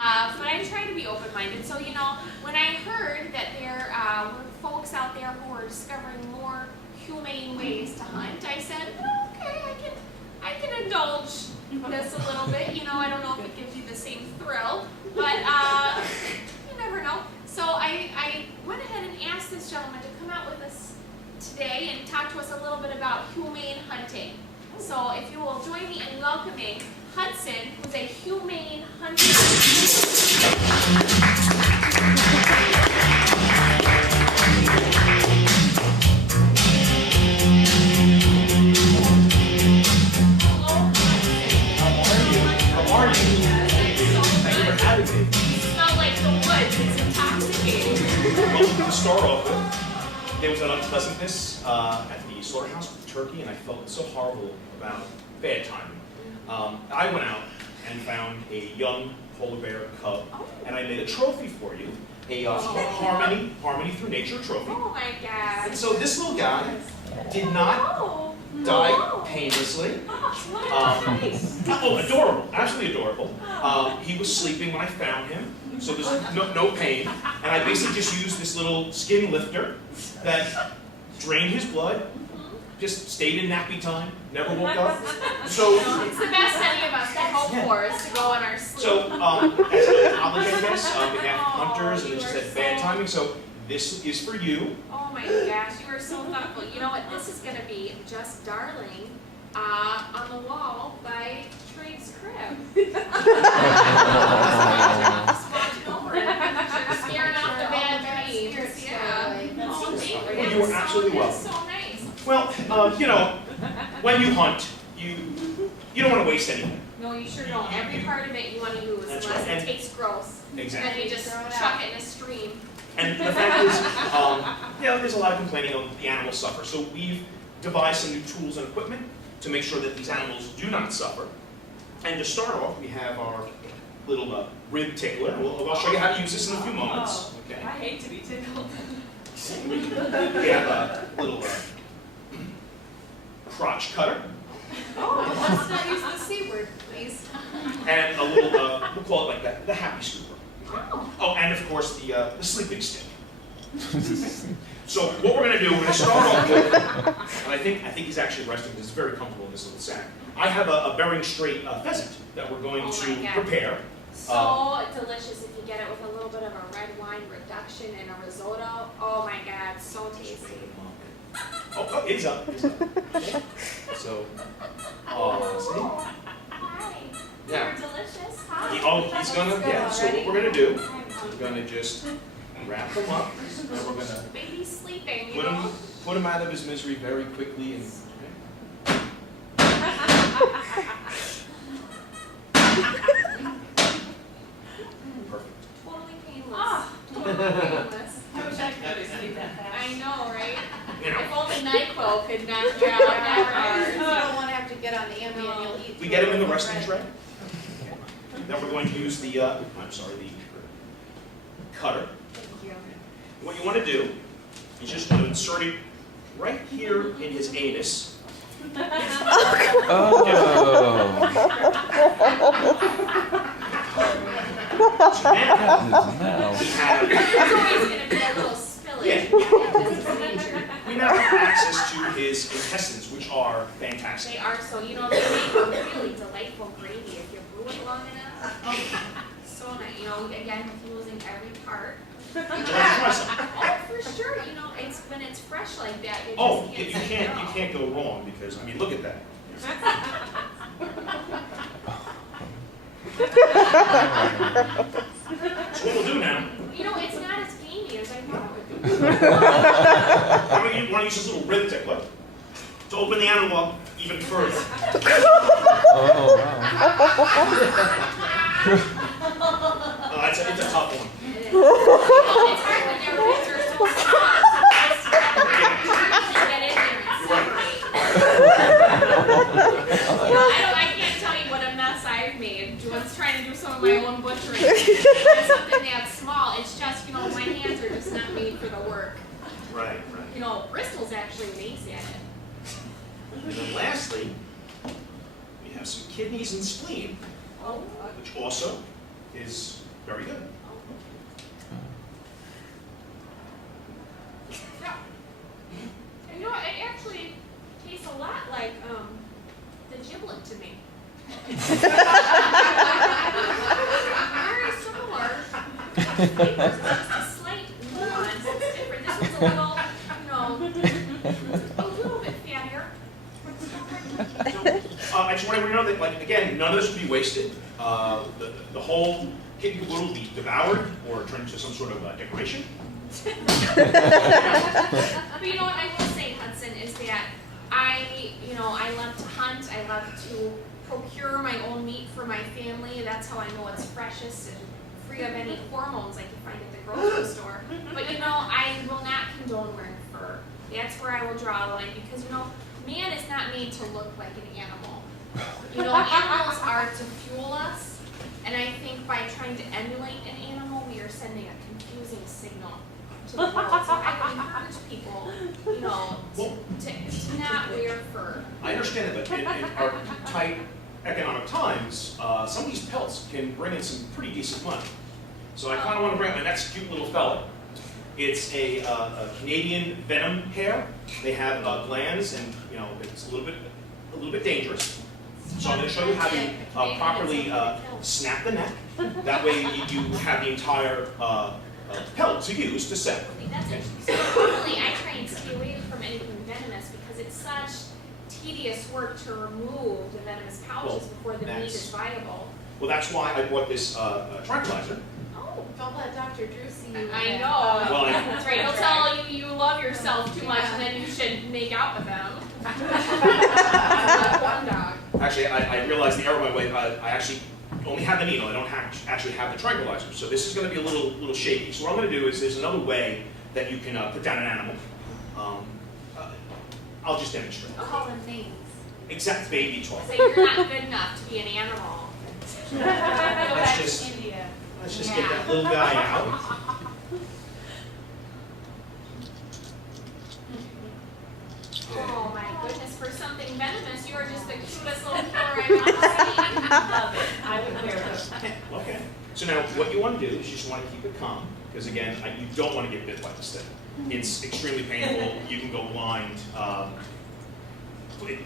But I try to be open-minded. So, you know, when I heard that there were folks out there who were discovering more humane ways to hunt, I said, oh, okay, I can indulge this a little bit. You know, I don't know if it gives you the same thrill, but you never know. So I went ahead and asked this gentleman to come out with us today and talk to us a little bit about humane hunting. So if you will join me in welcoming Hudson, who's a humane hunter. Hello, Hudson. How are you? Thank you so Thank you for much. having me. You smell like the woods. It's intoxicating. Well, to start off with, there was an unpleasantness at the slaughterhouse with turkey, and I felt so horrible about bad timing. I went out and found a young polar bear cub, and I made a trophy for you, a Harmony Through Nature trophy. Oh my God. And so this little guy did not die painlessly. Oh, adorable, absolutely adorable. He was sleeping when I found him, so there's no pain. And I basically just used this little skin lifter that drained his blood, just stayed in nappy time, never woke up. So It's the best any of us can hope for is to go on our sleep. as an apology, I guess, we have hunters and it just had bad timing. So this is for you. Oh my gosh, you are so thoughtful. You know what? This is going to be just darling on the wall by Trade's crib. Just watching over it. Scaring off the bad dreams. Yeah. Oh, thank you. You were absolutely That's welcome. so nice. Well, you know, when you hunt, you don't want to waste anything. No, you sure don't. Every part of it you want to use That's unless right. it tastes gross. Exactly. And then you just chuck it in a stream. And the fact is, you know, there's a lot of complaining of the animals suffer. So we've devised some new tools and equipment to make sure that these animals do not suffer. And to start off, we have our little rib tickler. I'll show you how to use this in a few moments. Okay. I hate to be tickled. We have a little crotch cutter Oh, let's not use the C word, please. and a little, we'll call it like the happy scooper. Oh. Oh, and of course the sleeping stick. So what we're going to do, we're going to start off with, and I think he's actually resting because he's very comfortable in this little sack. I have a Bering Strait pheasant that we're going Oh to my God. prepare. So delicious if you get it with a little bit of a red wine reduction and a risotto. Oh my God, so tasty. Oh, it's up. It's up. Okay. So, see? Hi. Yeah. You're delicious. Hi. He's gonna, yeah, so what we're going to do, we're going to just wrap him up, and we're going to Baby's sleeping, you know? put him out of his misery very quickly. And perfect. Totally painless. Totally painless. I wish I could escape that fast. I know, right? You know, If only NyQuil could knock you out that You hard. don't want to have to get on the Ambien, you'll eat. we get him in the resting tray. Then we're going to use the, the cutter. Thank you. What you want to do is just want to insert it right here in his anus. Oh. Now, we have, There's always going to be a little spillage. we now have access to his intestines, which are fantastic. They are so, you know, they make a really delightful gravy if you brew it long enough. Oh, so nice. You know, again, with using every part. Would you like to try some? Oh, for sure. You know, it's when it's fresh like that. You Oh, just you say can't no. you can't go wrong because I mean look at that. So what we'll do now, You know, it's not as gamey as I thought it would be. I'm going to use this little rib tickler to open the animal up even further. Oh, wow. It's a tough one. It is. Well, it's hard when your ribs are so soft. Get in there and separate. You know, I can't tell you what a mess I've made. Once trying to do some of my own butchering. It's something that's small. It's just, you know, my hands are just not made for the work. Right. You know, Bristol's actually amazing at it. And then lastly, we have some kidneys and spleen, Oh. which also is Very good. Yeah. And you know what, it actually tastes a lot like the giblet to me. Very similar. Flavors, just a slight nuance. It's different. This one's a little, a little bit fattier. I just want everyone to know that, like, again, none of this will be wasted. The whole kit and caboodle will be devoured or turned into some sort of decoration. But you know what I will say, Hudson, is that I love to hunt. I love to procure my own meat for my family. That's how I know it's freshest and free of any hormones like you find at the grocery store. But I will not condone wearing fur. That's where I will draw a line because man is not made to look like an animal. Animals are to fuel us, and I think by trying to emulate an animal, we are sending a confusing signal to the world. So I would encourage people, to not wear fur. I understand that, but in our tight economic times, some of these pelts can bring in some pretty decent money. So I kind of want to bring up my next cute little fella. It's a Canadian venom hair. They have glands, and it's a little bit dangerous. So I'm going to show you how to properly snap the neck. That way you have the entire pelt to use to set. That's interesting. So normally I try and stay away from anything venomous because it's such tedious work to remove the venomous pouches before the meat is viable. Well, that's why I bought this tranquilizer. Oh. Don't let Dr. Drew see you. I know. Well, That's right. He'll tell you love yourself too much, and then you should make out with them. One dog. Actually, I realized the error of my way. I actually only have the needle. I don't actually have the tranquilizer. So this is going to be a little shaky. So what I'm going to do is there's another way that you can put down an animal. I'll just demonstrate. Call them names. Exact baby toy. Say you're not good enough to be an animal. Let's just get that little guy out. Oh my goodness, for something venomous, you are just the cutest little killer I've ever seen. Love it. I would wear it. Okay. So now what you want to do is you just want to keep it calm. Because again, you don't want to get bit by this thing. It's extremely painful. You can go blind.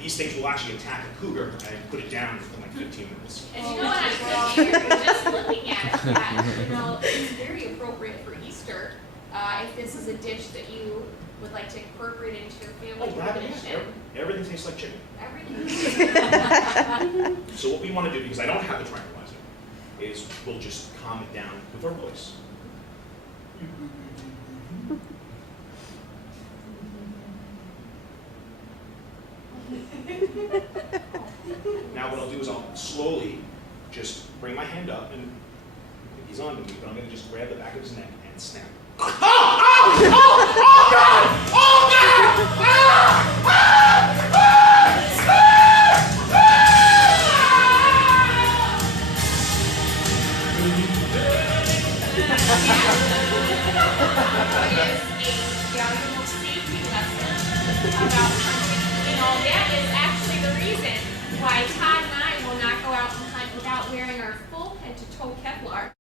These things will actually attack a cougar and put it down for like 15 minutes. And you know what I'm thinking? Just looking at it, that, it's very appropriate for Easter. If this is a dish that you would like to incorporate into your family tradition. Everything tastes like chicken. Everything. So what we want to do, because I don't have the tranquilizer, is we'll just calm it down with our voice. Now what I'll do is I'll slowly just bring my hand up, and he's on to me, but I'm going to just grab the back of his neck and snap. Oh! Oh! Oh! Oh God! Oh God! That is actually the reason why Todd and I will not go out and hunt without wearing our full head-to-toe Kevlar.